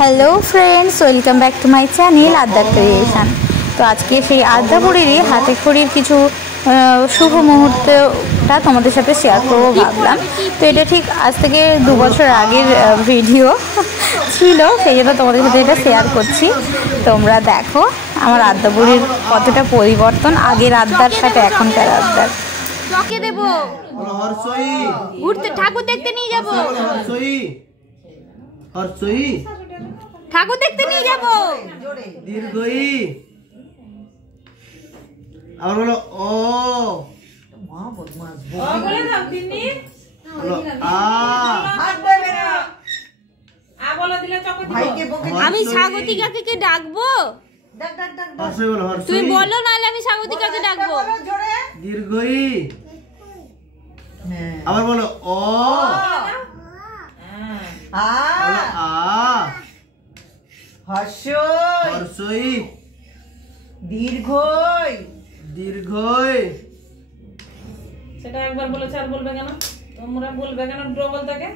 Hello friends, welcome back to my channel Adya creation. তো আজকে সেই আদ্যাপুরীরই হাতে খড়ির কিছু শুভ মুহূর্তটা তোমাদের সাথে শেয়ার করবো ভাবলাম। তো এটা ঠিক আজ থেকে 2 বছর আগের ভিডিও ছিল, সেই জন্য তোমাদের সাথে এটা শেয়ার করছি। তোমরা দেখো আমার আদ্যাপুরীর কতটা পরিবর্তন আগের আদ্যার সাথে এখনকার আদ্যার। চকে দেব, ঘুরতে ঠাকুর দেখতে নিয়ে যাব, ঠাকুর দেখতে নিয়ে যাব। দীর্ঘই আবার বলো ও মা বদমাস বলে দাও তিন্নি বলো আ বলো দিলে চকে দিব। আমি স্বাগতিকাকে কে ডাকবো? ডাক ডাক ডাক হর্ষই বলো হর্ষই। তুমি বলো নালে আমি স্বাগতিকাকে ডাকবো। দীর্ঘই আবার বলো ও আ আ হর্ষই হর্ষই দীর্ঘই দীর্ঘই। সেটা একবার বলেছে আর বলবে কেন? তোমরা বলবে কেন ডবল থাকে?